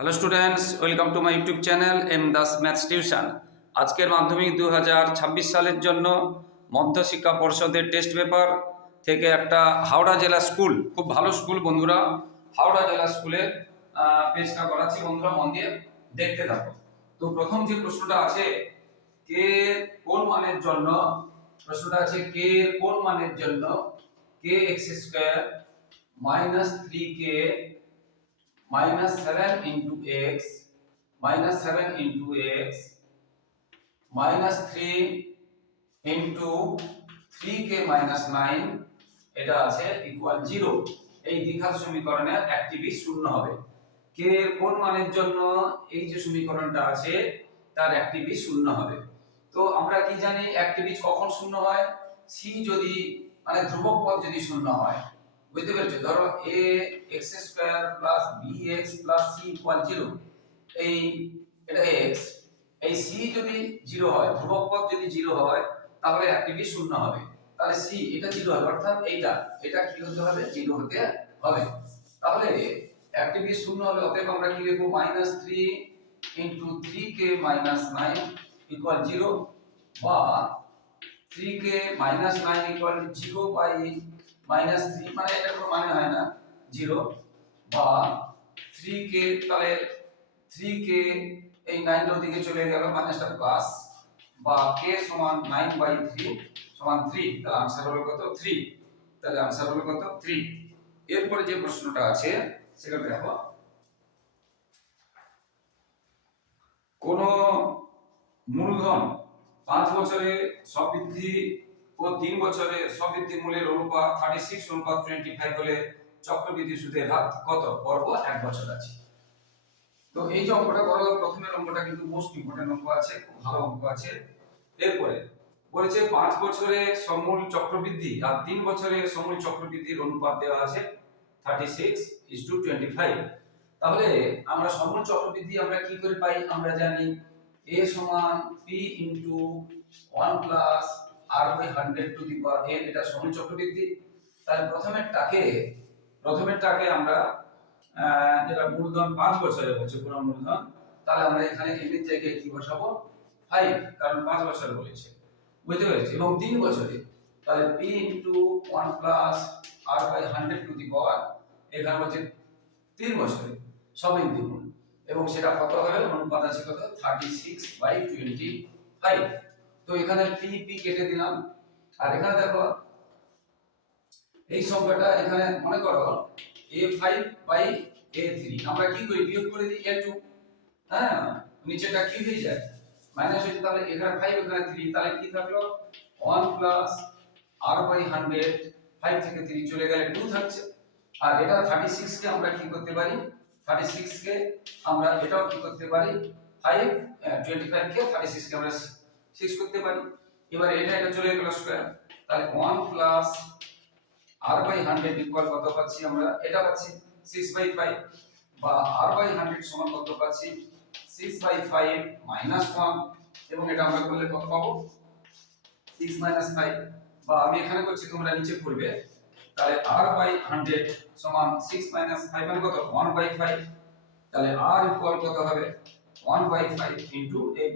Hello students, welcome to my YouTube channel M Das maths tuition. আজকের মাধ্যমিক 2026 সালের জন্য মধ্যশিক্ষা পর্ষদের টেস্ট পেপার থেকে একটা হাওড়া জেলা স্কুল, খুব ভালো স্কুল বন্ধুরা, হাওড়া জেলা স্কুলে পেজটা করাচ্ছি বন্ধুরা, মন দিয়ে দেখতে থাকো। তো প্রথম যে প্রশ্নটা আছে, কে কোন মানের জন্য, প্রশ্নটা আছে কে কোন মানের জন্য K x square minus 3k minus 7 into x minus 7 into x minus 3 into 3k minus 9 এটা আছে ইকুয়াল 0। এই দ্বিঘাত সমীকরণের অ্যাক্টিভি শূন্য হবে। কে এর কোন মানের জন্য এই যে সমীকরণটা আছে তার অ্যাক্টিভি শূন্য হবে। তো আমরা কি জানি অ্যাক্টিভি কখন শূন্য হয়? সি যদি মানে ধ্রুবক পদ যদি শূন্য হয়, বুঝতে পেরেছো? ধরো a x square plus bx plus c equal 0, এই এটা x, এই c যদি 0 হয়, ধ্রুবক পদ যদি 0 হয় তাহলে অ্যাক্টিভি শূন্য হবে। তাহলে c এটা 0 হবে, অর্থাৎ এটা কি হতে হবে? 0 হতে হবে। তাহলে অ্যাক্টিভি শূন্য হলে অতএব আমরা কি লিখব? -3 3k 9 ইকুয়াল 0, বা 3k 9 ইকুয়াল 0 বাই -3, মানে এটা কোনো মানে হয় না 0, বা 3k, তাহলে 3k এই 9 এর দিকে চলে গেল, মাইনাসটা প্লাস, বা k সমান 9/3 সমান 3, তাহলে आंसर হলো কত? 3। তাহলে आंसर হলো কত? 3। এরপরে যে প্রশ্নটা আছে সেটা দেখো, কোন মূলধন 5 বছরে সবৃদ্ধি ও 3 বছরে সবৃদ্ধি মূলের অনুপাত 36:25 হলে চক্রবৃদ্ধি সুদের হার কত? পর্ব 1 বছর আছে। তো এই যে অঙ্কটা করো, প্রথমের অঙ্কটা কিন্তু মোস্ট ইম্পর্টেন্ট অঙ্ক আছে, খুব ভালো অঙ্ক আছে। এরপরে বলেছে 5 বছরে সমূল চক্রবৃদ্ধি আর 3 বছরে সমূল চক্রবৃদ্ধির অনুপাত দেওয়া আছে 36:25। তাহলে আমরা সমূল চক্রবৃদ্ধি আমরা কি করে পাই? আমরা জানি a সমান p into 1 plus r by 100 to the power n, এটা সমূল চক্রবৃদ্ধি। তাহলে প্রথমেরটাকে আমরা যেটা মূলধন 5 বছরের হচ্ছে পুরো মূলধন, তাহলে আমরা এখানে n এর জায়গায় কি বসাবো? 5, কারণ 5 বছর বলেছে, বুঝতে পেরেছি। এবং 3 বছরে তাহলে p into 1 plus r by 100 to the power, এখানে হচ্ছে 3 বছরে সবৃদ্ধি মূল, এবং সেটা কত হবে? অনুপাত আছে কত? 36/25। তো এখানে p কেটে দিলাম, আর এখানে দেখো এই সংখ্যাটা এখানে মনে করো a5/a3, আমরা কি করি? বিয়োগ করে দিই a2, হ্যাঁ, নিচেটা কি হয়ে যায়? মাইনাস হয়ে যায়। তাহলে এখানে 5 এখানে 3, তাহলে কি থাকলো? 1 প্লাস r/100, 5 থেকে 3 চলে গেলে 2 থাকছে। আর এটা 36 কে আমরা কি করতে পারি? 36 কে আমরা এটাও কি করতে পারি? 25 কে 36 কে আমরা 6 করতে পারি। এবারে এটা চলে গেল স্কয়ার, তাহলে 1 প্লাস r/100 ইকুয়াল কত পাচ্ছি আমরা? এটা পাচ্ছি 6/5, বা r/100 সমান কত পাচ্ছি? 6/5 1, এবং এটা আমরা করলে কত পাবো? 6 5, বা আমি এখানে করছি, তোমরা নিচে করবে। তাহলে r/100 সমান 6 5 মানে কত? 1/5। তাহলে r ইকুয়াল কত হবে? 1/5 ইনটু এই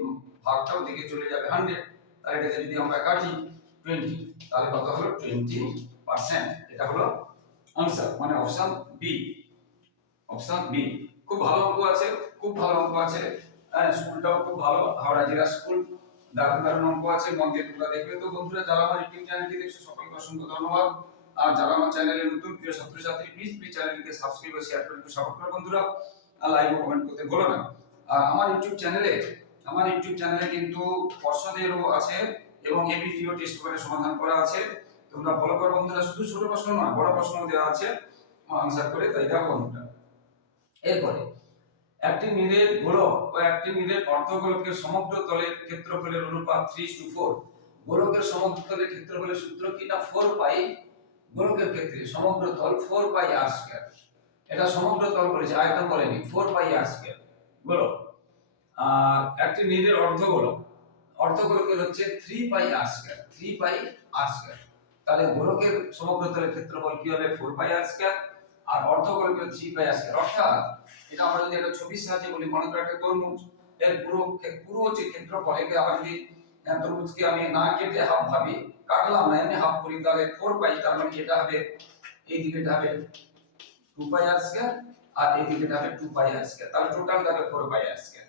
ভাগটাও দিকে চলে যাবে 100, তাহলে এটাকে যদি আমরা কাটি 20, তাহলে কত হলো? 20%। এটা হলো आंसर, মানে অপশন বি। খুব ভালো অঙ্ক আছে, খুব ভালো অঙ্ক আছে। স্কুলটাও খুব ভালো, হাওড়া জেলা স্কুল, দারুণ দারুণ অঙ্ক আছে, মন দিয়ে তোমরা দেখবে। তো বন্ধুরা, যারা আমার ইউটিউব চ্যানেলটি দেখছো সকলকে অসংখ্য ধন্যবাদ। আর যারা আমার চ্যানেলে নতুন প্রিয় ছাত্রছাত্রী, প্লিজ চ্যানেলটিকে সাবস্ক্রাইব ও শেয়ার করে একটু সাপোর্ট করো বন্ধুরা, আর লাইক ও কমেন্ট করতে ভুলো না। আর আমার ইউটিউব চ্যানেলে কিন্তু পর্ষদেরও আছে এবং এবিটিও টেস্ট পেপারের সমাধান করা আছে, তোমরা ফলো করো বন্ধুরা। শুধু ছোট প্রশ্ন নয়, বড় প্রশ্ন দেওয়া আছে আনসার করে, তাই দেখো বন্ধুরা। এরপরে একটি নিরেট গোলক ও একটি নিরেট অর্ধগোলকের সমগ্র তলের ক্ষেত্রফলের অনুপাত 3:4। গোলকের সমগ্র তলের ক্ষেত্রফলের সূত্র কি? না 4 পাই, গোলকের ক্ষেত্রে সমগ্র তল 4 পাই r স্কয়ার। এটা সমগ্র তল বলেছে, আয়তন বলেনি, 4 পাই r স্কয়ার গোলক। আর একটি নিরেট অর্ধগোলকের হচ্ছে 3 পাই r স্কয়ার, 3 পাই r স্কয়ার। তাহলে গোলকের সমগ্র তলের ক্ষেত্রফল কি হবে? 4 পাই r স্কয়ার, আর অর্ধগোলকের 3 পাই r স্কয়ার। অর্থাৎ এটা আমরা যদি একটা ছবির সাহায্যে বলি, মনে করো একটা তরমুজ, এর পুরো যে ক্ষেত্রফল, একে আবার যদি তরমুজকে আমি না কেটে হাফ ভাবি, কাটলাম না, এমনি হাফ করি, তাহলে 4 পাই, তার মানে এটা হবে, এই দিকেটা হবে 2 পাই আর স্কয়ার, আর এই দিকেটা হবে 2 পাই আর স্কয়ার, তাহলে টোটালটা হবে 4 পাই আর স্কয়ার,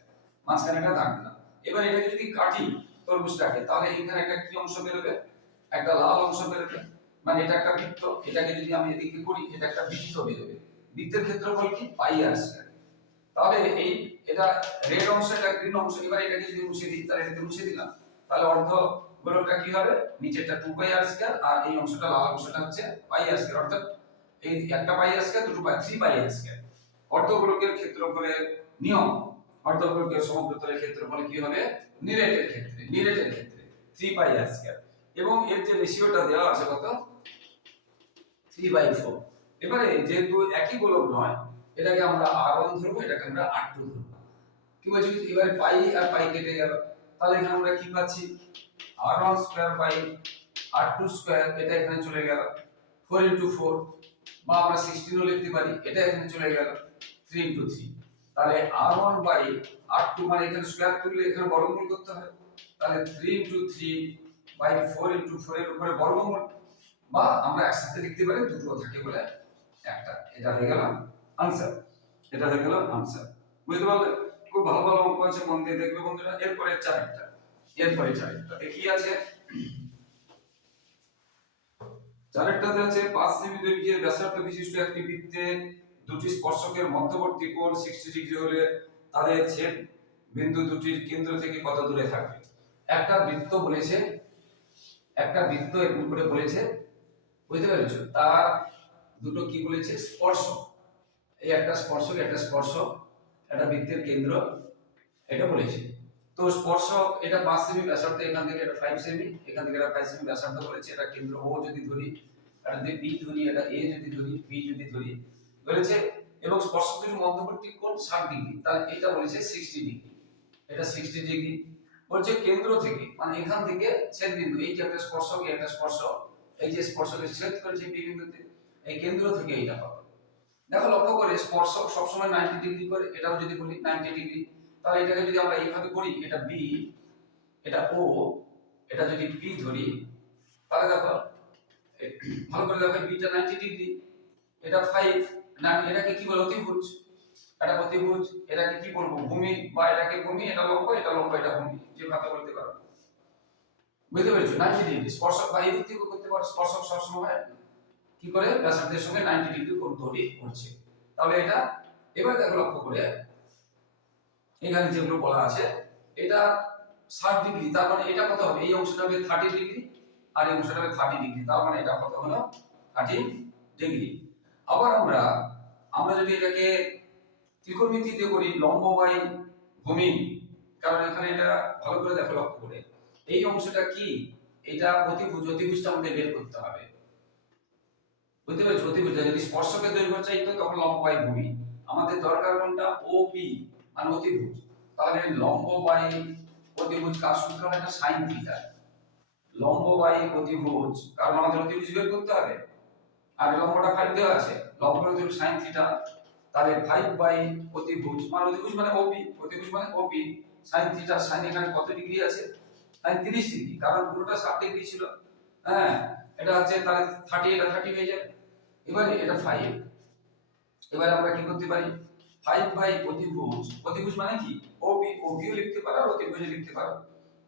মাঝখানে এটা থাকবে। এবার এটাকে যদি কাটি তরমুজটাকে, তাহলে এখানে একটা কি অংশ বেরোবে, একটা লাল অংশ বেরোবে, মানে এটা একটা বৃত্ত, এটাকে যদি আমি এদিকে করি, এটা একটা বৃত্ত বেরোবে। বৃত্তের ক্ষেত্রফল কি, পাই আর স্কয়ার। তাহলে এই এটা রেড অংশ, এটা গ্রিন অংশ, এবার এটাকে যদি মুছে দিই, তাহলে এটাকে মুছে দিলাম, তাহলে অর্ধ গোলকটা কি হবে, নিচেরটা 2 পাই আর স্কয়ার, আর এই অংশটা লাল অংশটা হচ্ছে পাই আর স্কয়ার, অর্থাৎ এই একটা পাই আর স্কয়ার, দুটো পাই, 3 পাই আর স্কয়ার। অর্ধগোলকের ক্ষেত্রফলের নিয়ম, অর্ধগোলকের সমগ্রতলের ক্ষেত্রফল কি হবে, নিরেটের ক্ষেত্রে 3 পাই আর স্কয়ার, এবং এর যে রেশিওটা দেওয়া আছে কত, 3/4। এবারে যেহেতু একই গোলক নয়, এটাকে আমরা r1 ধরবো, এটাকে আমরা r2 ধরবো। কি বলছি, এবারে পাই আর পাই কেটে গেল, তাহলে এখানে আমরা কি পাচ্ছি, r1 square by r2 square, এটা এখানে চলে গেল, 4 into 4, বা আমরা 16 ও লিখতে পারি, এটা এখানে চলে গেল 3 into 3। তাহলে r1 বাই r2, মানে এখানে স্কয়ার তুললে এখানে বর্গমূল করতে হবে, তাহলে 3 into 3 বাই 4 into 4 এর উপরে বর্গমূল, বা আমরা একসাথে লিখতে পারি, দুটো থাকে বলে একটা। এটা হয়ে গেল आंसर, এটা হয়ে গেল आंसर। বুঝতে পারলে? খুব ভালো ভালো অঙ্ক আছে, মন দিয়ে দেখবে বন্ধুরা। এরপরে চারেরটা কি আছে, চারেরটাতে আছে 5 সেমি দৈর্ঘ্যের ব্যাসার্ধ বিশিষ্ট একটি বৃত্তে দুটি স্পর্শকের মধ্যবর্তী কোণ 60 ডিগ্রি হলে তাদের ছেদ বিন্দু দুটির কেন্দ্র থেকে কত দূরে থাকবে। একটা বৃত্ত বলেছে, একটা বৃত্ত এরকম করে বলেছে, বুঝতে পেরেছো, তার দুটো কি বলেছে, স্পর্শক, এই একটা স্পর্শক, একটা বৃত্তের কেন্দ্র, এটা বলেছে। তো স্পর্শক এটা 5 সেমি ব্যাসার্ধ, এখান থেকে এটা 5 সেমি, এখান থেকে এটা 5 সেমি ব্যাসার্ধ বলেছে, এটা কেন্দ্র ও যদি ধরি, এটা যদি বি ধরি, এটা এ যদি ধরি, বি যদি ধরি বলেছে, এবং স্পর্শক দুটির মধ্যবর্তী কোণ 60 ডিগ্রি, তাহলে এটা বলেছে 60 ডিগ্রি, এটা 60 ডিগ্রি বলছে কেন্দ্র থেকে, মানে এখান থেকে ছেদ বিন্দু, এই যে একটা স্পর্শক, এই একটা স্পর্শক, এই যে স্পর্শকে ছেদ করেছে বি বিন্দুতে, এই কেন্দ্র থেকে এইটা পাবো। দেখো লক্ষ্য করে, স্পর্শক সবসময় 90 ডিগ্রি করে, এটাও যদি বলি 90 ডিগ্রি, তাহলে এটাকে যদি আমরা এইভাবে করি, এটা বি, এটা ও, এটা যদি পি ধরি, তাহলে দেখো ভালো করে দেখো, বিটা 90 ডিগ্রি, এটা 5 না, এটাকে কি বলে, অতিভুজ, এটা অতিভুজ, এটাকে কি বলবো, ভূমি, বা এটাকে ভূমি, এটা লম্ব, এটা লম্ব, এটা ভূমি, যেভাবে বলতে পারো। বুঝতে পেরেছো, 90 ডিগ্রি স্পর্শক, বা এই দিক থেকে করতে পারো, স্পর্শক সবসময় কি করে ব্যাসার্ধের সঙ্গে 90 ডিগ্রি কোণ তৈরি করছে। তাহলে এটা, এবার দেখো লক্ষ্য করে, এখানে যেগুলো বলা আছে, এটা 60 ডিগ্রি, তার মানে এটা কত হবে, এই অংশটা হবে 30 ডিগ্রি, আর এই অংশটা হবে 30 ডিগ্রি, তার মানে এটা কত হলো, 30 ডিগ্রি। আবার আমরা যদি এটাকে ত্রিকোণমিতিতে করি, লম্ব বাই ভূমি, কারণ এখানে এটা ভালো করে দেখো লক্ষ্য করে, এই অংশটা কি, এটা অতিভুজ, অতিভুজটা আমাদের বের করতে হবে। বুঝতে পেরেছো, অতিভুজ, যদি স্পর্শকের দৈর্ঘ্য চাইতো তখন লম্ব বাই ভূমি, আমাদের দরকার কোনটা, ওপি, মানে অতিভুজ, তাহলে লম্ব বাই অতিভুজ কার সূত্র হয়, এটা sin থিটা, লম্ব বাই অতিভুজ, কারণ আমাদের অতিভুজ বের করতে হবে, আর লম্বটা 5 দেওয়া আছে, লম্ব অতিভুজ sin থিটা, তাহলে 5 বাই অতিভুজ, মানে অতিভুজ মানে ওপি, অতিভুজ মানে ওপি, sin থিটা, sin এখানে কত ডিগ্রি আছে, sin 30 ডিগ্রি, কারণ পুরোটা 60 ডিগ্রি ছিল, হ্যাঁ, এটা হচ্ছে, তাহলে 30, এটা 30 হয়ে যাবে। এবারে এটা 5, এবারে আমরা কি করতে পারি, 5 বাই অতিভুজ, অতিভুজ মানে কি, ওপি, ওপিও লিখতে পারো, অতিভুজও লিখতে পারো,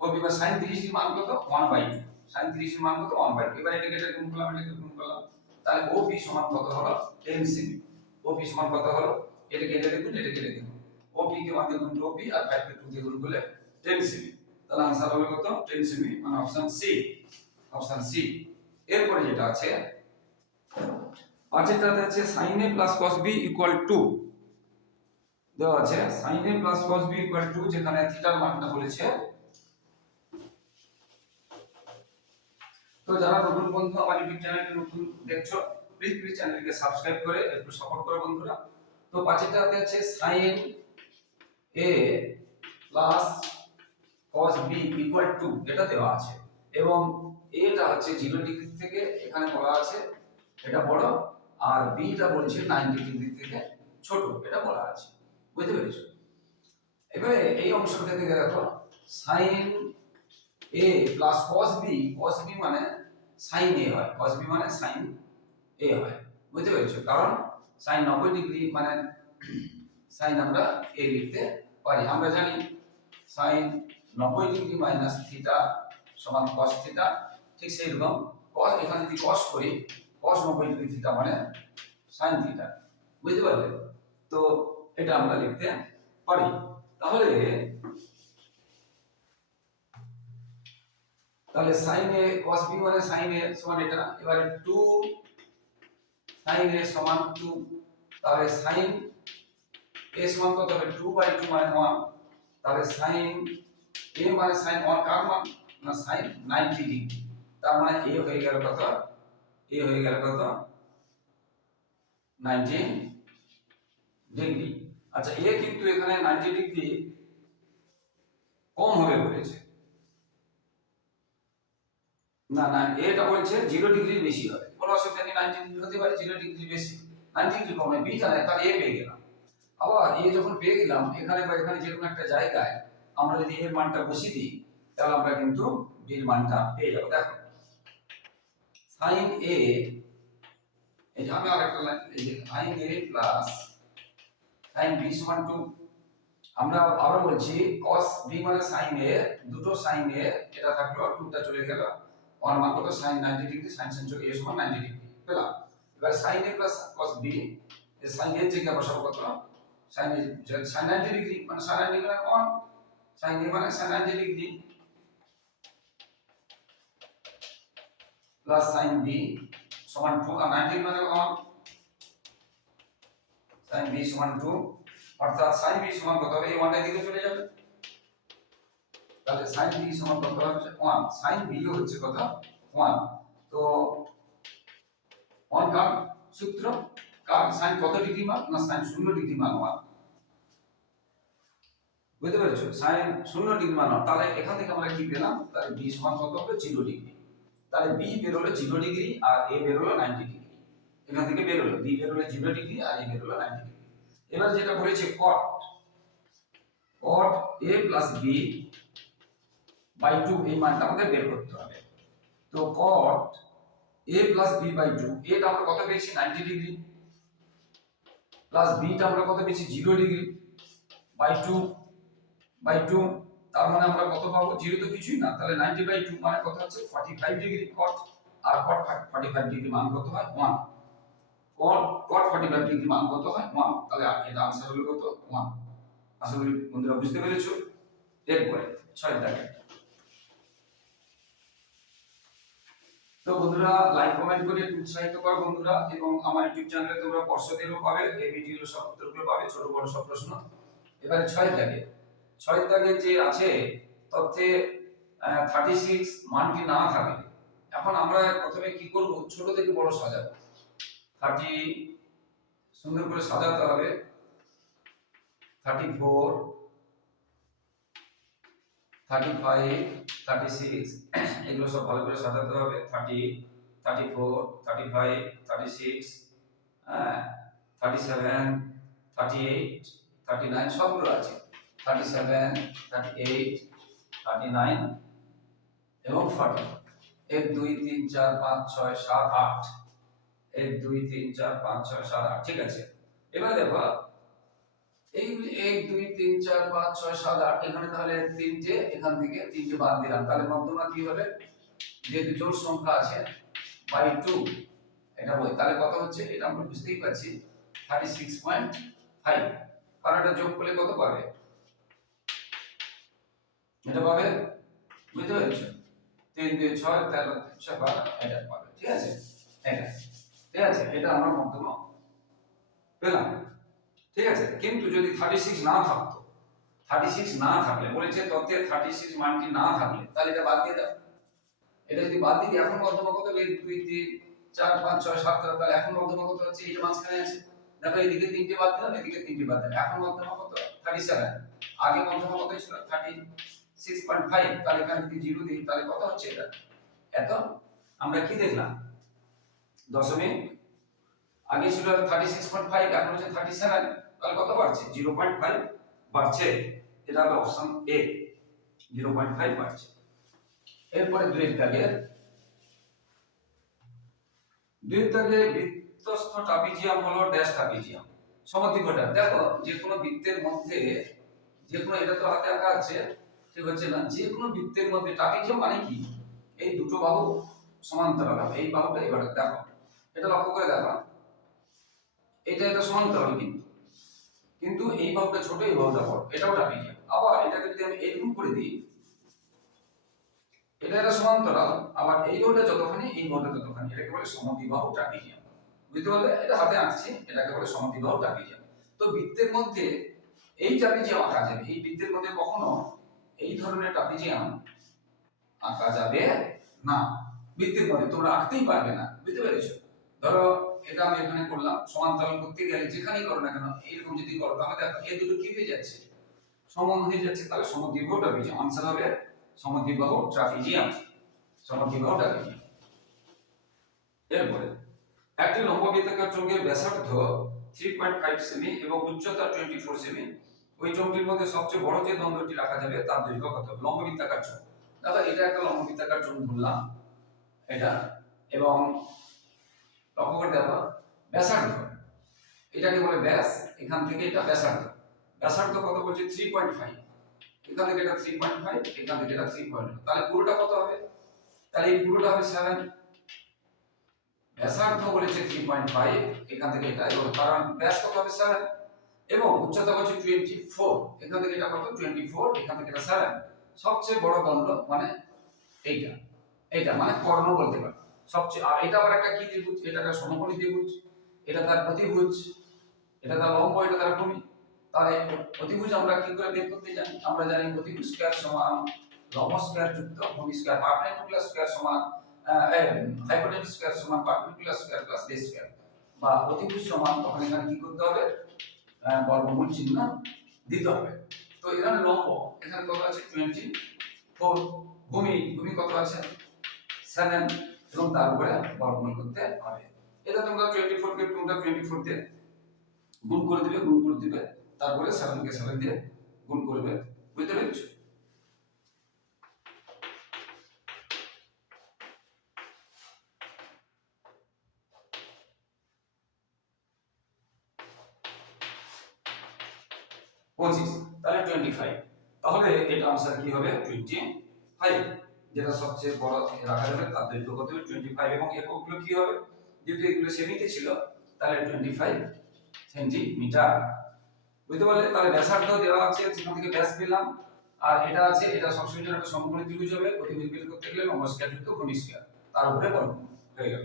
ওপি বা sin 30 এর মান কত, 1/2, sin 30 এর মান কত, 1/2, এবারে এটাকে এটা গুণ করলাম, এটাকে গুণ করলাম, তাহলে ওপি সমান কত হলো, 10 সেমি, ওপি সমান কত হলো, এটাকে এটা দেখুন, এটাকে এটা দেখুন, ওপি কে 1 দিয়ে গুণ করলে ওপি, আর 5 কে 2 দিয়ে গুণ করলে 10 সেমি, তাহলে आंसर হলো কত, 10 সেমি, মানে অপশন সি, অপশন সি। এরপরে যেটা আছে, পাঁচেরটাতে আছে sin a plus cos b equal to, দেওয়া আছে sin a plus cos b equal to, যেখানে থিটার মানটা বলেছে। তো যারা নতুন বন্ধু আমার ইউটিউব চ্যানেলটি নতুন দেখছো, প্লিজ চ্যানেলকে সাবস্ক্রাইব করে একটু সাপোর্ট করো বন্ধুরা। তো পাঁচেরটাতে আছে sin a plus cos b equal to, এটা দেওয়া আছে, এবং এটা হচ্ছে 0 ডিগ্রি থেকে এখানে বলা আছে এটা বড়, আর b টা বলছে 90 ডিগ্রি থেকে ছোট, এটা বলা আছে। বুঝতে পেরেছো? এবারে এই অংশটা থেকে দেখো sine A plus cos B, cos B মানে সাইন এ হয়, কস বি মানে সাইন এ হয়। বুঝতে পেরেছো? কারণ সাইন 90 ডিগ্রি মানে সাইন আমরা এ লিখতে পারি। আমরা জানি সাইন 90 ডিগ্রি মাইনাস থিটা সমান কস থিটা। ঠিক সেই রকম কস, এখানে যদি কস করি কস 90 ডিগ্রি থিটা মানে সাইন থিটা। বুঝতে পারলে? তো এটা আমরা লিখতে পারি। তাহলে সাইন এ cos b মানে সাইন এ সমান এটা। এবারে 2 সাইন এ সমান 2, তাহলে সাইন এ সমান কত হবে? 2/2 মানে 1। তাহলে সাইন এ মানে সাইন 1 কার মান? না সাইন 90 ডিগ্রি। তার মানে এ হয়ে গেল কত? এ হয়ে গেল কত? 90 ডিগ্রি। আচ্ছা, এ কিন্তু এখানে 90 ডিগ্রি কম হবে বলেছে। না না, এটা বলছে 0 ডিগ্রি বেশি হবে। কোনো অসুবিধা নেই, 90 ডিগ্রি হতে পারে, 0 ডিগ্রি বেশি। 90 ডিগ্রি কম, বি জানে, তাহলে এ পেয়ে গেলাম। আবার এ যখন পেয়ে গেলাম, এখানে বা এখানে যে কোনো একটা জায়গায় আমরা যদি এর মানটা বসিয়ে দিই, তাহলে আমরা কিন্তু বির মানটা পেয়ে যাব। দেখো সাইন এ, এই যে আমি আরেকটা লাইন, এই যে sign A plus sign B সমান 2। আমরা আবার বলছি cos b মানে sin a, দুটো sin a, এটা থাকলো 2টা চলে গেল, ওর মান কত? sin 90 ডিগ্রি, sin sin চলে a সমান 90 ডিগ্রি পেলাম। এবার sin a plus cos b, এই sin a থেকে বসাবো কত? sin a sin 90 ডিগ্রি মানে sin 90 ডিগ্রি মানে 1, sin a মানে sin 90 degree plus sin b সমান 2, আর 90 মানে 1, sin b সমান 2, অর্থাৎ sin b সমান কত হবে? এই 1 টা দিকে চলে যাবে, তাহলে sin b সমান কত হবে? 1। sin b হচ্ছে কত? 1। তো 1 কার সূত্র? কার sin কত ডিগ্রি মান? না sin 0 ডিগ্রি মান 1। বুঝতে পেরেছো? sin 0 ডিগ্রি মান 1। তাহলে এখান থেকে আমরা কি পেলাম? তাহলে b সমান কত হবে? 0 ডিগ্রি। তাহলে b বের হলো 0 ডিগ্রি আর a বের হলো 90 ডিগ্রি। এখান থেকে বের হলো b বের হলো 0 ডিগ্রি আর a বের হলো 90 ডিগ্রি। এবার যেটা বলেছে cot a plus b by 2, এই মানটা আমাদের বের করতে হবে। তো cot a plus b by 2, এটা আমরা কত পেয়েছি? 90 ডিগ্রি, প্লাস b টা আমরা কত পেয়েছি? 0 ডিগ্রি বাই 2, তার মানে আমরা কত পাবো? 0 তো কিছুই না, তাহলে 90/2 মানে কত হচ্ছে? 45 ডিগ্রি cot। আর cot 45 ডিগ্রি মান কত হয়? 1। cot 45 ডিগ্রি মান কত হয়? 1। তাহলে এটা आंसर হলো কত? 1। আশা করি বন্ধুরা বুঝতে পেরেছো। এরপরে 6 দাগে, তো বন্ধুরা লাইক কমেন্ট করে উৎসাহিত করো বন্ধুরা, এবং আমার ইউটিউব চ্যানেলে তোমরা পর্ষদেরও পাবে, এই ভিডিওর সব উত্তরগুলো পাবে, ছোট বড় সব প্রশ্ন। এবারে 6 দাগে যে আছে তথ্যে 36 মানটি না থাকে, এখন আমরা প্রথমে কি করব? ছোট থেকে বড় সাজাবো। 30 সুন্দর করে সাজাতে হবে, 34, 35, 36 এগুলো সব ভালো করে সাজাতে হবে। 30, 34, 35, 36, 37, 38, 39 সবগুলো আছে। 37, 38, 39 এবং 40। 1 2 3 4 5 6 7 8, 1 2 3 4 5 6 7 8, ঠিক আছে। এবারে দেখো এই 1 2 3 4 5 6 7 8, এখানে তাহলে তিনটে, এখান থেকে তিনটে বাদ দিলাম, তাহলে মধ্যমা কি হবে? যেহেতু জোড় সংখ্যা আছে বাই 2, এটা বই, তাহলে কত হচ্ছে? এটা আমরা বুঝতেই পারছি 36.5। কারণ এটা যোগ করলে কত পাবে? এটা পাবে, বুঝতে পেরেছো? 3 2 6 13 6 12, এটা পাবে, ঠিক আছে। এটা ঠিক আছে, এটা আমরা মধ্যমা পেলাম, ঠিক আছে। কিন্তু যদি 36 না থাকতো, 36 না থাকলে বলেছে তথ্যে 36 মানটি না থাকলে, তাহলে এটা বাদ দিয়ে দাও। এটা যদি বাদ দিয়ে এখন মধ্যমা কত হবে? 1 2 3 4 5 6 7, তাহলে এখন মধ্যমা কত হচ্ছে? এটা মাঝখানে আছে, দেখো এদিকে তিনটে বাদ দিলাম, এদিকে তিনটে বাদ দিলাম, এখন মধ্যমা কত? 37। আগে মধ্যমা কত ছিল? 36.5। তাহলে এখানে যদি 0 দিই তাহলে কত হচ্ছে? এটা এত। আমরা কি দেখলাম? দশমিক আগে ছিল 36.5, এখন হচ্ছে 37, তাহলে কত বাড়ছে? 0.5 বাড়ছে। এটা হবে অপশন এ, 0.5 বাড়ছে। এরপরে দুই দাগে বৃত্তস্থ ট্রাপিজিয়াম হলো ড্যাশ ট্রাপিজিয়াম। সমদ্বিঘটার দেখো যে কোনো বৃত্তের মধ্যে যে কোনো, এটা তো হাতে আঁকা আছে ঠিক হচ্ছে না, যে কোনো বৃত্তের মধ্যে ট্রাপিজিয়াম মানে কি? এই দুটো বাহু সমান্তরাল হবে, এই বাহুটা এবারে দেখো, এটা লক্ষ্য করে দেখো, এটা সমান্তরাল কিন্তু কিন্তু এই বাহুটা ছোট, এই বাহুটা বড়, এটাও ট্রাপিজিয়াম। আবার এটাকে যদি আমি এরকম করে দিই, এটা সমান্তরাল, আবার এই বাহুটা যতখানি এই বাহুটা ততখানি, এটাকে বলে সমদ্বিবাহু ট্রাপিজিয়াম। বুঝতে পারলে? এটা হাতে আঁকছি, এটাকে বলে সমদ্বিবাহু ট্রাপিজিয়াম। তো বৃত্তের মধ্যে এই ট্রাপিজিয়াম আঁকা যাবে, এই বৃত্তের মধ্যে কখনো এই ধরনের ট্রাপিজিয়াম আঁকা যাবে না। বৃত্তের মধ্যে তোমরা আঁকতেই পারবে না। বুঝতে পেরেছো? ধরো এটা আমি এখানে করলাম, সমান্তরাল করতে গেলে যেখানেই করো না কেন এরকম যদি করো, তাহলে দেখো এই দুটো কি হয়ে যাচ্ছে? সমান হয়ে যাচ্ছে। তাহলে সমদ্বিবাহু ট্রাপিজিয়াম আনসার হবে সমদ্বিবাহু ট্রাপিজিয়াম, সমদ্বিবাহু ট্রাপিজিয়াম। এরপরে একটি লম্ব বৃত্তাকার চোঙের ব্যাসার্ধ 3.5 সেমি এবং উচ্চতা 24 সেমি, ওই চোঙটির মধ্যে সবচেয়ে বড় যে দ্বন্দ্বটি রাখা যাবে তার দৈর্ঘ্য কত? লম্ব বৃত্তাকার চোঙ। দেখো এটা একটা লম্ব বৃত্তাকার চোঙ ধরলাম এটা, এবং লক্ষ্য করে দেখো ব্যাসার্ধ, এটাকে বলে ব্যাস, এখান থেকে এটা ব্যাসার্ধ। ব্যাসার্ধ কত বলছে? 3.5, এখান থেকে এটা 3.5, এখান থেকে এটা 3.5, তাহলে পুরোটা কত হবে? তাহলে এই পুরোটা হবে 7। ব্যাসার্ধ বলেছে 3.5, এখান থেকে এটা, এবং কারণ ব্যাস কত হবে? 7, এবং উচ্চতা হচ্ছে 24, এখান থেকে এটা কত? 24, এখান থেকে এটা 7। সবচেয়ে বড় দণ্ড মানে এইটা, এইটা মানে কর্ণ বলতে পারো সবচেয়ে। আর এটা আবার একটা কি ত্রিভুজ? এটা একটা সমকোণী ত্রিভুজ, এটা তার প্রতিভুজ, এটা তার লম্ব, এটা তার ভূমি। তাহলে প্রতিভুজ আমরা কি করে বের করতে জানি? আমরা জানি প্রতিভুজ স্কয়ার সমান লম্ব স্কয়ার যুক্ত ভূমি স্কয়ার, পারপেন্ডিকুলার স্কয়ার সমান হাইপোটেনিউজ স্কয়ার সমান perpendicular square plus base square, বা প্রতিভুজ সমান, তখন এখানে কি করতে হবে? বর্গমূল চিহ্ন দিতে হবে। তো এখানে লম্ব, এখানে কত আছে? 24, ভূমি কত আছে? 7, এবং তার উপরে বর্গমূল করতে হবে। এটা তোমরা 24 কে তোমরা 24 দিয়ে গুণ করে দিবে, তারপরে 7 কে 7 দিয়ে গুণ করবে। বুঝতে পেরেছো? পঁচিশ, তাহলে 25, তাহলে এটা आंसर কি হবে? 25, যেটা সবচেয়ে বড় রাখা যাবে তার দৈর্ঘ্য কত হবে? 25, এবং এককগুলো কি হবে? যেহেতু এগুলো সেমিতে ছিল, তাহলে 25 সেন্টিমিটার। বুঝতে পারলে? তাহলে ব্যাসার্ধ দেওয়া আছে, সেখান থেকে ব্যাস পেলাম, আর এটা আছে, এটা সবসময় জন্য একটা সমকোণী ত্রিভুজ হবে, প্রতিভুজ বের করতে গেলে লম্ব স্কয়ার যুক্ত ভূমি স্কয়ার, তার উপরে বর্গমূল হয়ে গেল।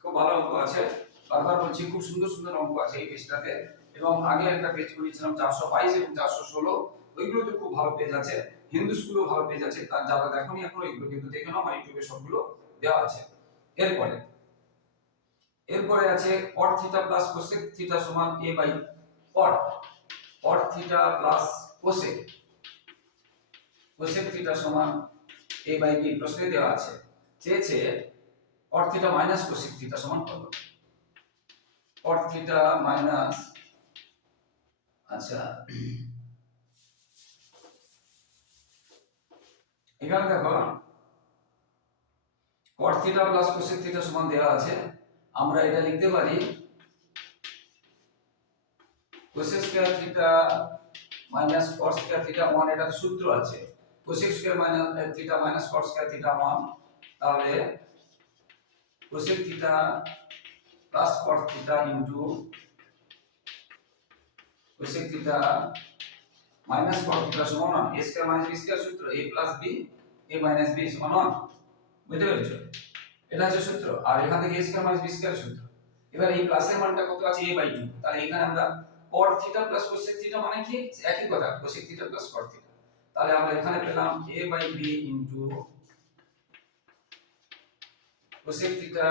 খুব ভালো অঙ্ক আছে, বারবার বলছি, খুব সুন্দর সুন্দর অঙ্ক আছে এই পেজটাতে, এবং আগে একটা পেজ করেছিলাম 422 এবং 416, ওইগুলোতে খুব ভালো পেজ আছে। হিন্দু স্কুলও ভালো পেজ আছে, তার যারা দেখোনি এখন ওইগুলো কিন্তু দেখে নাও, আমার ইউটিউবে সবগুলো দেওয়া আছে। এরপরে আছে cot theta plus cosec theta সমান a by cot theta plus cosec theta সমান a বাই b, প্রশ্নে দেওয়া আছে, চেয়েছে cot theta minus cosec theta সমান কত? cot থিটা মাইনাস, আচ্ছা এখানে দেখো cot theta plus cosec theta সমান দেওয়া আছে, আমরা এটা লিখতে পারি cosec square theta minus cot square theta 1, এটা সূত্র আছে, cosec square minus theta minus cot square theta 1, তাহলে cosec theta plus cot theta into cosec theta minus cot theta সমান 1, a square minus b square সূত্র, a plus b, a minus b সমান 1। বুঝতে পেরেছো? এটা হচ্ছে সূত্র, আর এখান থেকে a square minus b square সূত্র। এবার এই প্লাসের মানটা কত আছে? a বাই 2, তাহলে এখানে আমরা cot theta plus cosec theta মানে কি? একই কথা, cosec theta plus cot theta, তাহলে আমরা এখানে পেলাম a by b into cosec theta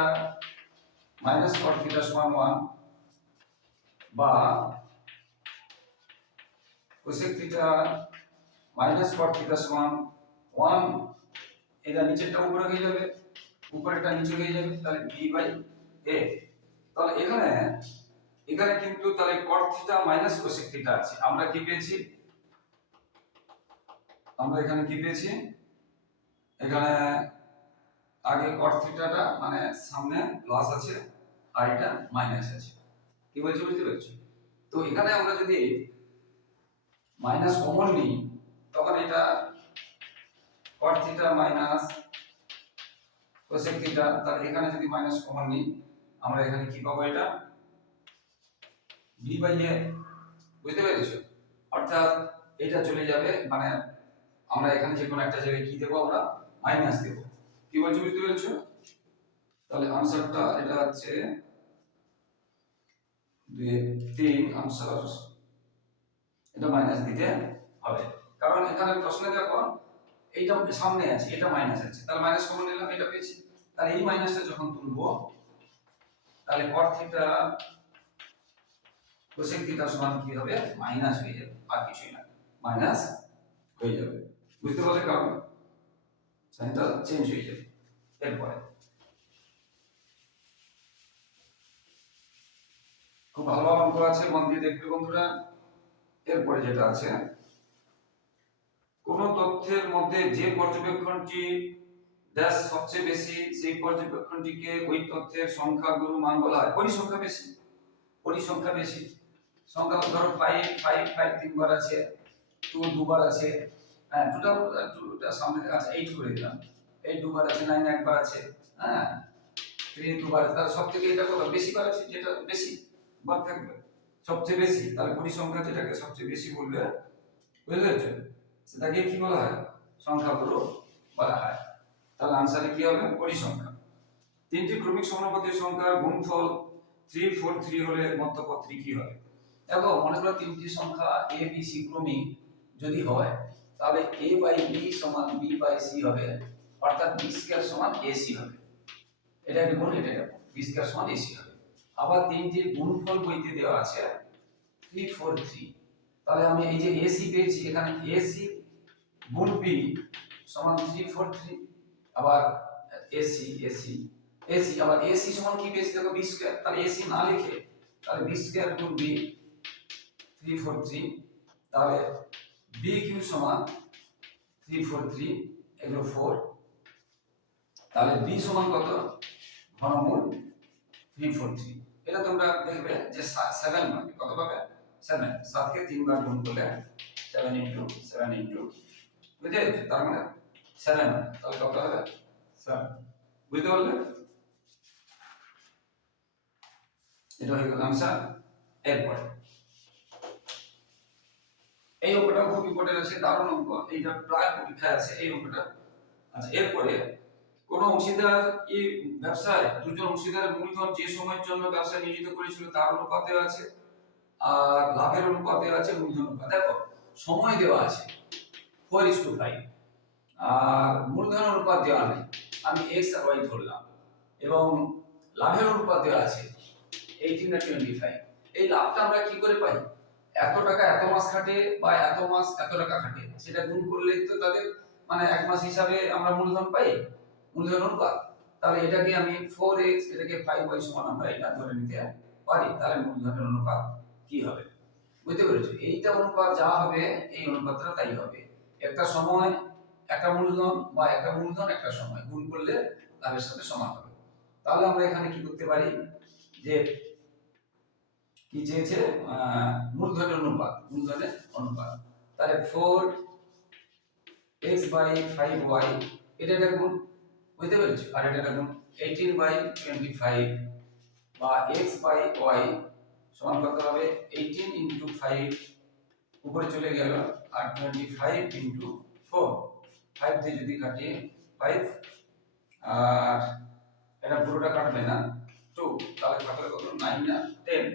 minus cot theta সমান 1, বা cosec theta minus cot theta সমান 1, এটা নিচেরটা উপরে হয়ে যাবে, উপরেরটা নিচে হয়ে যাবে, তাহলে b বাই a। তাহলে এখানে এখানে কিন্তু তাহলে cot theta minus cosec theta আছে। আমরা কি পেয়েছি? আমরা এখানে কি পেয়েছি? এখানে আগে cot থিটাটা মানে সামনে প্লাস আছে আর এটা মাইনাস আছে। কি বলছি বুঝতে পারছো? তো এখানে আমরা যদি মাইনাস কমন নিই তখন এটা cot theta minus cosec theta, তাহলে এখানে যদি মাইনাস কমন নিই আমরা এখানে কি পাবো? এটা b বাই a, বুঝতে পেরেছো? অর্থাৎ এটা চলে যাবে, মানে আমরা এখানে যে কোনো একটা জায়গায় কি দেব? আমরা মাইনাস দেব। কি বলছো বুঝতে পেরেছো? তাহলে आंसरটা এটা হচ্ছে 2 3 आंसर এটা মাইনাস দিতে হবে, কারণ এখানে প্রশ্নে দেখো এইটা সামনে আছে, এটা মাইনাস আছে, তাহলে মাইনাস কমন নিলাম, এটা পেয়েছি। তাহলে এই মাইনাসটা যখন তুলবো তাহলে cot থিটা কোসেক থিটা সমান কি হবে? মাইনাস হয়ে যাবে, আর কিছুই না, মাইনাস হয়ে যাবে। বুঝতে পারলে? কারণ সাইনটা চেঞ্জ হয়ে যাবে। এরপরে খুব ভালো অঙ্ক আছে, মন দিয়ে দেখবে বন্ধুরা। এরপরে যেটা আছে, কোন তথ্যের মধ্যে যে পর্যবেক্ষণটি ড্যাশ সবচেয়ে বেশি সেই পর্যবেক্ষণটিকে ওই তথ্যের সংখ্যা গুরু মান বলা হয়। পরিসংখ্যা বেশি, পরিসংখ্যা বেশি। সংখ্যা ধরো 5 5 5 তিনবার আছে, 2 দুবার আছে, হ্যাঁ টোটাল 2টা সামনে আছে, 8 করে দিলাম। 8 দুবার আছে, 9 একবার আছে, হ্যাঁ 3 দুবার আছে। তার সবথেকে এটা কত বেশি বার আছে? যেটা বেশি বার থাকবে সবচেয়ে বেশি, তাহলে পরিসংখ্যা যেটাকে সবচেয়ে বেশি বলবে, বুঝতে পেরেছো? সেটাকে কি বলা হয়? সংখ্যা গুরু বলা হয়। তাহলে आंसर কি হবে? পরিসংখ্যা। তিনটি ক্রমিক সমানুপাতিক সংখ্যার গুণফল 343 হলে মধ্যপদটি কি হবে? দেখো মনে করো তিনটি সংখ্যা a b c ক্রমিক যদি হয় তাহলে a বাই b সমান b বাই c হবে, অর্থাৎ b স্কয়ার সমান ac হবে। এটা কি গুণ? এটা b স্কয়ার সমান ac হবে। আবার তিনটির গুণফল বইতে দেওয়া আছে 343, তাহলে আমি এই যে ac পেয়েছি, এখানে ac গুণ b সমান 343, আবার AC AC AC আবার AC সমান কি পেয়েছি? দেখো b স্কয়ার, তাহলে AC না লিখে তাহলে b স্কয়ার গুণ b 343, তাহলে b কিউ সমান 343 এগুলো 4, তাহলে b সমান কত? ঘনমূল 343। এটা তোমরা দেখবে যে 7 পাবে। কত পাবে? 7। 7 কে 3 বার গুণ করলে 7 ইনটু 7 ইনটু, বুঝতে পেরেছো? তার মানে 7, তাহলে কত হবে? 7। বুঝতে পারলে? এটা হয়ে গেল आंसर। এরপরে এই অঙ্কটা খুব ইম্পর্টেন্ট আছে, দারুণ অঙ্ক, এইটা প্রায় পরীক্ষায় আছে এই অঙ্কটা। আচ্ছা, এরপরে কোন অংশীদার এই ব্যবসায় দুজন অংশীদারের মূলধন যে সময়ের জন্য ব্যবসা নিয়োজিত করেছিল তার অনুপাত দেওয়া আছে, আর লাভের অনুপাত দেওয়া আছে, মূলধন অনুপাত। দেখো সময় দেওয়া আছে 4:5, আর মূলধন অনুপাত দেওয়া নেই, আমি x আর y ধরলাম, এবং লাভের অনুপাত দেওয়া আছে 18/25। এই লাভটা আমরা কি করে পাই? এত টাকা এত মাস খাটে বা এত মাস এত টাকা খাটে, সেটা গুণ করলেই তো তাদের মানে এক মাস হিসাবে আমরা মূলধন পাই, মূলধন অনুপাত। তাহলে এটাকে আমি 4x, এটাকে 5y সমান আমরা এটা ধরে নিতে পারি। তাহলে মূলধনের অনুপাত কি হবে? বুঝতে পেরেছো? এইটা অনুপাত যা হবে এই অনুপাতটা তাই হবে। একটা সময় একটা মূলধন বা একটা মূলধন একটা সময় গুণ করলে লাভের সাথে সমান হবে। তাহলে আমরা এখানে কি করতে পারি যে কি চেয়েছে? মূলধনের অনুপাত, মূলধনের অনুপাত। তাহলে 4x বাই 5y এটা গুণ, বুঝতে পেরেছো? আর এটা গুণ 18/25, বা x বাই y সমান কত হবে? 18 ইনটু 5 উপরে চলে গেল, আর 25 ইনটু 4, 5 দিয়ে যদি কাটি 5, আর এটা পুরোটা কাটবে না 2, তাহলে কাটলে কত? 9 না 10,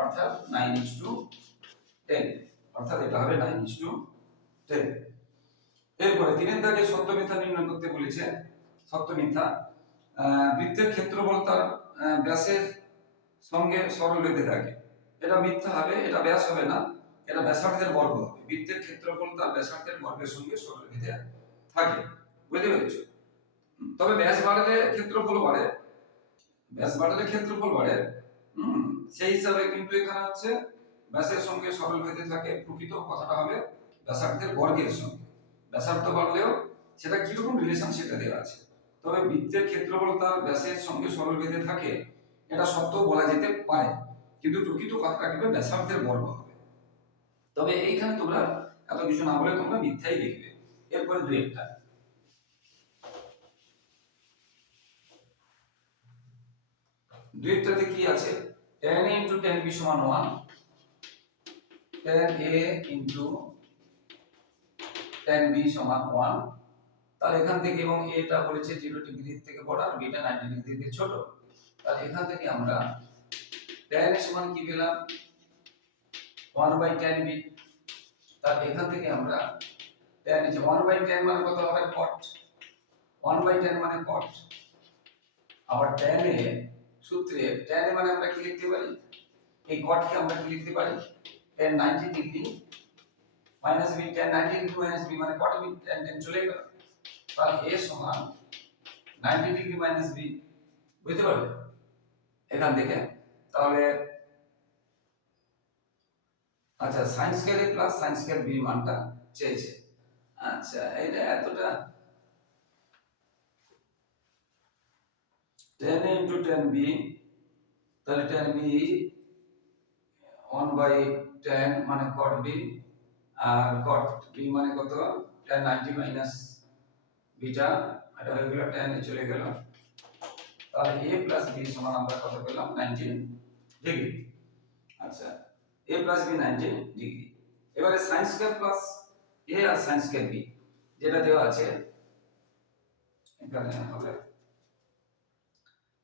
অর্থাৎ 9:10, অর্থাৎ এটা হবে 9:10। এরপরে 3 দাগে সত্য মিথ্যা নির্ণয় করতে বলেছে। সত্য মিথ্যা, বৃত্তের ক্ষেত্রফল তার ব্যাসের সঙ্গে সরল বেঁধে থাকে, এটা মিথ্যা হবে, এটা ব্যাস হবে না, এটা ব্যাসার্ধের বর্গ হবে। বৃত্তের ক্ষেত্রফল তার ব্যাসার্ধের বর্গের সঙ্গে সরল বেঁধে থাকে, বুঝতে পেরেছো? তবে ব্যাস বাড়লে ক্ষেত্রফল বাড়ে, ব্যাস বাড়লে ক্ষেত্রফল বাড়ে, সেই হিসাবে কিন্তু এখানে হচ্ছে ব্যাসের সঙ্গে সরল ভেদে থাকে, প্রকৃত কথাটা হবে ব্যাসার্ধের বর্গের সঙ্গে। ব্যাসার্ধ বাড়লেও সেটা কিরকম রিলেশন সেটা দেওয়া আছে। তবে বৃত্তের ক্ষেত্রফল তার ব্যাসের সঙ্গে সরল ভেদে থাকে, এটা সত্যও বলা যেতে পারে, কিন্তু প্রকৃত কথাটা কিন্তু ব্যাসার্ধের বর্গ হবে। তবে এইখানে তোমরা এত কিছু না বলে তোমরা মিথ্যাই লিখবে। এরপরে দুইটাতে কি আছে, tan a * tan b = 1, tan a * tan b = 1। তাহলে এখান থেকে, এবং এটা বলেছে 0 ডিগ্রি থেকে বড় আর বিটা 90 ডিগ্রি থেকে ছোট, তাহলে এখান থেকে আমরা tan a সমান কি পেলাম 1/tan b। তাহলে এখান থেকে আমরা tan 1/tan মানে কত হবে cot, 1/tan মানে cot। আবার tan a সূত্রে tan a মানে আমরা কি লিখতে পারি, এই cot কে আমরা কি লিখতে পারি tan 90 degree minus b, tan 90 degree minus b মানে cot b, tan চলে গেল। তাহলে a সমান 90 ডিগ্রি মাইনাস b, বুঝতে পারলে এখান থেকে। তাহলে আচ্ছা sin square a plus sin square b মানটা চেয়েছে। আচ্ছা এটা এতটা tan a * tan b, তাহলে tan b 1/tan মানে cot b, আর cot b মানে কত tan 90 মাইনাস বিটা, এটা হয়ে গেল tan এ চলে গেল। তাহলে a প্লাস b সমান আমরা কত পেলাম 90 ডিগ্রি। আচ্ছা a প্লাস b 90 ডিগ্রি। এবারে sin স্কয়ার প্লাস a আর sin স্কয়ার b যেটা দেওয়া আছে এখানে হবে,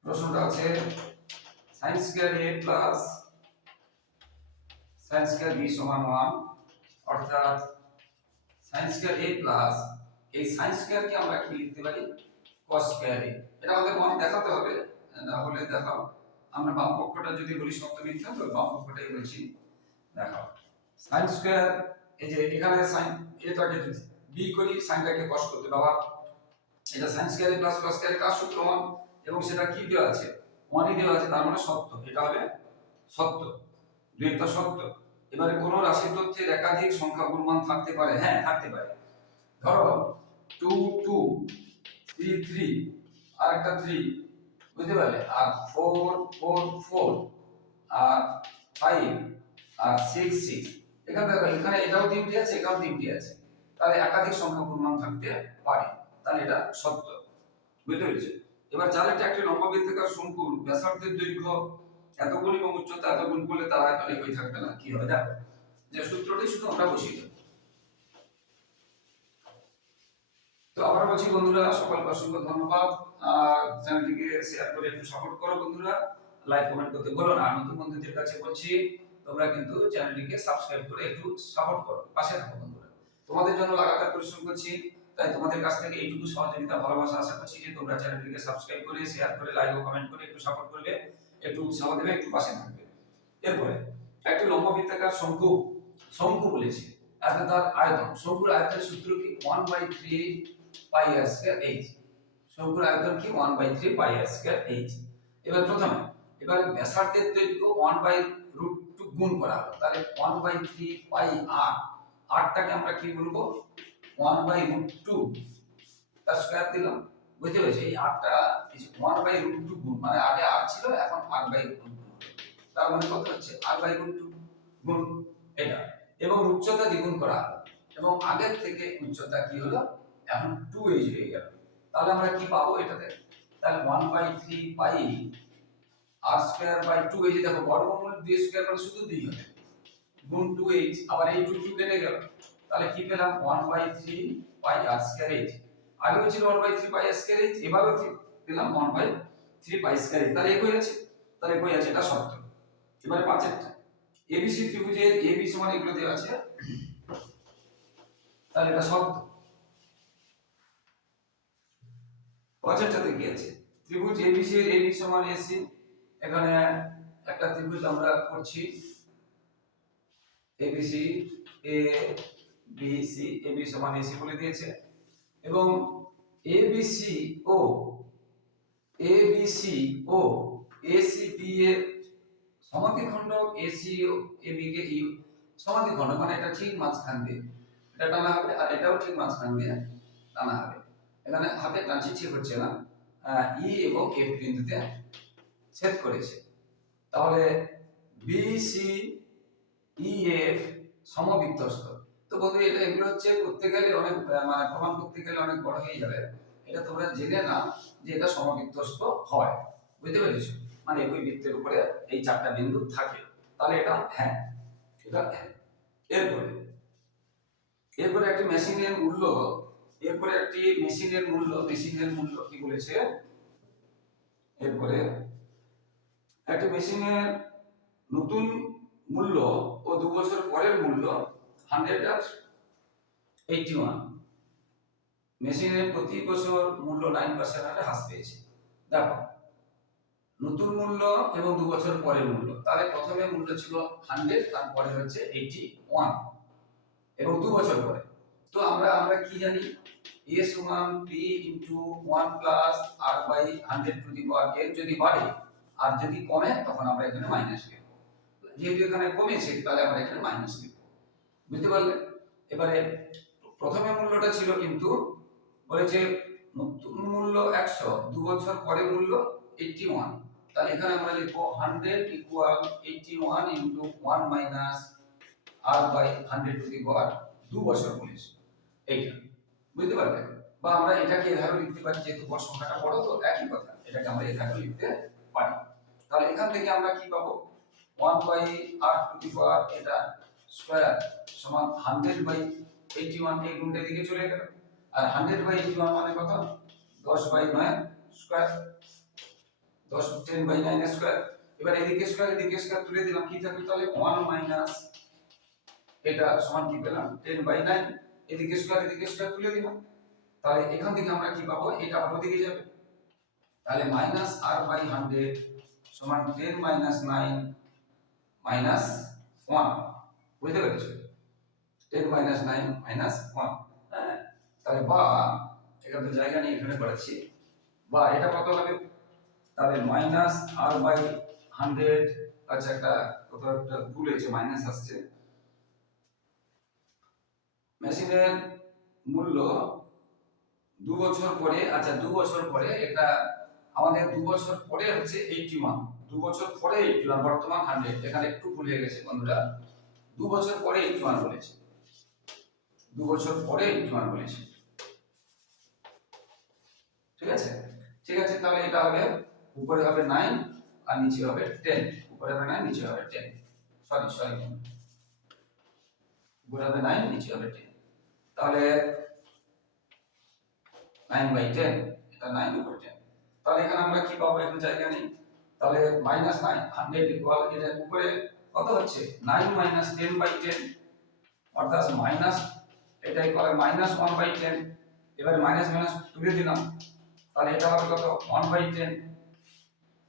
প্রশ্নটা আছে sin square a plus sin square b সমান 1, অর্থাৎ sin স্কয়ার a প্লাস এই sin স্কয়ার কে আমরা কি লিখতে পারি cos স্কয়ার a। এটা আমাদের মনে দেখাতে হবে, না হলে দেখাও। আমরা বাম পক্ষটা যদি বলি সত্য মিথ্যা, তো বাম পক্ষটাই বলছি, দেখাও sin স্কয়ার, এই যে এখানে sin এটাকে যদি b করি sinটাকে cos করতে বাবা, এটা sin square a plus cos square কার সূত্র 1, এবং সেটা কি দেওয়া আছে 1 ই দেওয়া আছে, তার মানে সত্য, এটা হবে সত্য, দুইটা সত্য। এবারে কোন রাশি তথ্যের একাধিক সংখ্যা গুণমান থাকতে পারে, হ্যাঁ থাকতে পারে। ধরো 2 2 3 3 আর একটা 3, বুঝতে পারলে, আর 4 4 4 আর 5 আর 6 6। এখানে দেখো এখানে এটাও তিনটি আছে, এটাও তিনটি আছে, তাহলে একাধিক সংখ্যা গুণমান থাকতে পারে, তাহলে এটা সত্য, বুঝতে পেরেছো। এবার যার একটি লম্বা বৃত্তাকার শঙ্কুর ব্যাসার্ধের দৈর্ঘ্য এত গুণ এবং উচ্চতা এত গুণ করলে তার আয়তন একই থাকবে না, কি হবে দেখো, যে সূত্রটি শুধু আমরা বসিয়ে দেব। তো আবার বলছি বন্ধুরা, সকলকে অসংখ্য ধন্যবাদ। আর চ্যানেলটিকে শেয়ার করে একটু সাপোর্ট করো বন্ধুরা, লাইক কমেন্ট করতে বলো না। আর নতুন বন্ধুদের কাছে বলছি তোমরা কিন্তু চ্যানেলটিকে সাবস্ক্রাইব করে একটু সাপোর্ট করো, পাশে থাকো বন্ধুরা। তোমাদের জন্য লাগাতার পরিশ্রম করছি, তাই তোমাদের কাছ থেকে এইটুকু সহযোগিতা ভালোবাসা আশা করছি যে তোমরা চ্যানেলটিকে সাবস্ক্রাইব করে শেয়ার করে লাইক ও কমেন্ট করে একটু সাপোর্ট করবে, একটু উৎসাহ দেবে, একটু পাশে থাকবে। এরপরে একটি লম্বা বৃত্তাকার শঙ্কু, শঙ্কু বলেছি, তার আয়তন, শঙ্কুর আয়তনের সূত্র কি 1/3 পাই আর স্কয়ার h। শঙ্কুর আয়তন কি 1/3 পাই আর স্কয়ার h। এবার প্রথমে এবারে ব্যাসার্ধের দৈর্ঘ্য 1/√2 গুণ করা হলো, তাহলে 1/3 পাই r, rটাকে আমরা কি বলবো 1/√2 তার স্কয়ার দিলাম, বুঝতে পেরেছো। এই rটা 1/√2 গুণ, মানে আগে r ছিল এখন r/√2, তার মানে কত হচ্ছে r/√2 গুণ এটা, এবং উচ্চতা দ্বিগুণ করা হলো, এবং আগের থেকে উচ্চতা কি হলো এখন 2h হয়ে গেল। তাহলে আমরা কি পাবো এটাতে, তাহলে 1/3 পাই r স্কয়ার বাই 2h, দেখো বর্গমূল 2 স্কয়ার মানে শুধু 2 হবে, গুণ 2h, আবার এই 2 2 কেটে গেল, তাহলে কি পেলাম 1/3 পাই r স্কয়ার h। আগেও ছিল 1/3 পাই r স্কয়ার h, এবারেও পেলাম 1/3 পাই স্কয়ার h, তাহলে একই আছে, তাহলে একই আছে, এটা সত্য। এবারে পাঁচেরটা, এবিসি ত্রিভুজের এবি সমান এগুলো দেওয়া আছে, তাহলে এটা সত্য। পাঁচেরটাতে কি আছে, ত্রিভুজ এবিসি এর এবি সমান এসি, এখানে একটা ত্রিভুজ আমরা করছি ABC, A B C, AB সমান এসি বলে দিয়েছে, এবং এবিসি ও এসি বি এর সমাধিখণ্ড এসি এবি কে ইউ, সমাধিখণ্ড মানে এটা ঠিক মাঝখান দিয়ে এটা টানা হবে, আর এটাও ঠিক মাঝখান দিয়ে টানা হবে। এখানে হাতে টানছি ঠিক হচ্ছে না, ই এবং এফ বিন্দুতে ছেদ করেছে। তাহলে বি সি ই এফ সমবৃত্তস্থ। তো বন্ধু এটা এগুলো হচ্ছে করতে গেলে অনেক মানে প্রমাণ করতে গেলে অনেক বড় হয়ে যাবে। এটা তোমরা জেনে না যে এটা সমবৃত্তস্থ হয়, বুঝতে পেরেছো? মানে একই বৃত্তের উপরে এই চারটা বিন্দু থাকে, তাহলে এটা হ্যাঁ, এটা হ্যাঁ। এরপরে এরপরে একটি মেশিনের মূল্য, এরপরে একটি মেশিনের মূল্য কি বলেছে? এরপরে একটি মেশিনের নতুন মূল্য ও 2 বছর পরের মূল্য 181। মেশিনের প্রতি বছর মূল্য 9% হারে হ্রাস পেয়েছে। দেখো নতুন মূল্য এবং 2 বছর পরের মূল্য, তাহলে প্রথমে মূল্য ছিল 100, তারপরে হচ্ছে 81 এবং 2 বছর পরে। তো আমরা কি জানি? a সমান p into 1 plus r by 100 to the power n যদি বাড়ে আর যদি কমে তখন আমরা এখানে মাইনাস লিখব। যেহেতু এখানে কমেছে তাহলে আমরা এখানে মাইনাস লিখব, বুঝতে পারলে? এবারে প্রথমে মূল্যটা ছিল কিন্তু বলেছে নতুন মূল্য 100, 2 বছর পরে মূল্য 81, তাহলে এখানে আমরা লিখব 100 equal 81 into 1 minus r by 100 to the power 2 বছর বলেছে এইটা, বুঝতে পারলে? বা আমরা এটাকে এভাবে লিখতে পারি, যেহেতু বড় সংখ্যাটা বড় তো একই কথা, এটাকে আমরা এভাবে লিখতে পারি। তাহলে এখান থেকে আমরা কি পাবো? 1 বাই r টু দি পাওয়ার এটা স্কয়ার সমান 100 বাই 81, এই গুণটা দিকে চলে গেল। আর 100 বাই 81 মানে কত? 10 বাই 9 স্কয়ার, 10 বাই 9 স্কয়ার। এবার এদিকে স্কয়ার তুলে দিলাম, কি থাকবে তাহলে? 1 মাইনাস এটা সমান কি পেলাম? 10 বাই 9। এদিকে স্কয়ার তুলে দিলাম, তাহলে এখান থেকে আমরা কি পাবো? এটা আবার ওদিকে যাবে, তাহলে মাইনাস r বাই 100 সমান 10 মাইনাস 9 মাইনাস 1, বুঝতে পেরেছো? 10 মাইনাস 9 মাইনাস 1, হ্যাঁ। তাহলে বা এখানে তো জায়গা নেই, এখানে করেছি, বা এটা কত হবে? তাহলে মাইনাস r বাই 100, আচ্ছা একটা কত একটা ভুল হয়েছে, মাইনাস আসছে। মেশিনের মূল্য 2 বছর পরে, আচ্ছা 2 বছর পরে এটা আমাদের 2 বছর পরে হচ্ছে 81, 2 বছর পরে 81, বর্তমান 100, এখানে একটু ভুল হয়ে গেছে বন্ধুরা, 2 বছর পরে 81 বলেছে, 2 বছর পরে 81 বলেছে, ঠিক আছে? ঠিক আছে, তাহলে এটা হবে উপরে হবে 9 আর নিচে হবে 10, উপরে হবে 9 নিচে হবে 10, সরি উপরে হবে 9 নিচে হবে 10, তাহলে 9 বাই 10, এটা 9 উপর 10, তাহলে এখানে আমরা কি পাবো? এখন জায়গা নেই, তাহলে মাইনাস 9 100 ইকুয়াল এটা উপরে কত হচ্ছে? 9 মাইনাস 10 বাই 10, অর্থাৎ মাইনাস এটা ইকুয়াল মাইনাস 1 বাই 10। এবারে মাইনাস মাইনাস তুলে দিলাম, তাহলে এটা হবে কত? 1 বাই 10,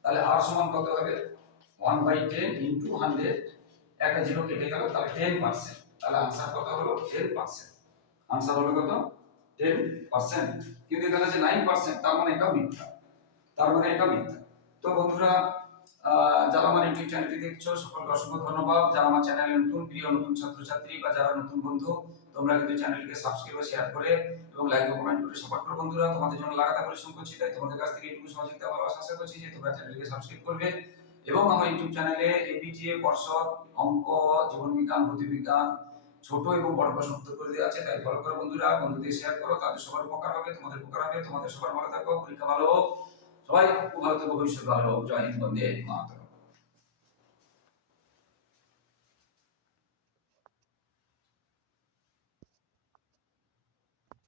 তাহলে r সমান কত হবে? 1 বাই 10 ইনটু 100, একটা জিরো কেটে গেল, তাহলে 10%, তাহলে आंसर কত হলো? 10%, आंसर হলো কত? 10%। কিন্তু এখানে যে 9%, তার মানে এটা মিথ্যা, তো বন্ধুরা যারা আমার ইউটিউব চ্যানেলটি দেখছো সকলকে অসংখ্য ধন্যবাদ। যারা আমার চ্যানেলে নতুন, প্রিয় নতুন ছাত্রছাত্রী বা যারা নতুন বন্ধু, তোমরা কিন্তু চ্যানেলটিকে সাবস্ক্রাইব ও শেয়ার করে এবং লাইক ও কমেন্ট করে সাপোর্ট করো বন্ধুরা। তোমাদের জন্য লাগাতার পরিশ্রম করছি, তাই তোমাদের কাছ থেকে এইটুকু সহযোগিতা ভালোবাসা আশা করছি যে তোমরা চ্যানেলটিকে সাবস্ক্রাইব করবে এবং আমার ইউটিউব চ্যানেলে এবিটিএ, পর্ষদ, অঙ্ক, জীবন বিজ্ঞান, ভৌতবিজ্ঞান, ছোট এবং বড় প্রশ্ন উত্তর করে দেওয়া আছে, তাই ফলো করো বন্ধুরা, বন্ধুদের শেয়ার করো, তাদের সবার উপকার হবে, তোমাদের উপকার হবে, তোমাদের সবার ভালো থাকো, পরীক্ষা ভালো হোক, সবাই খুব ভালো থাকো, ভবিষ্যৎ ভালো হোক। জয় হিন্দ, বন্দে মাতরম।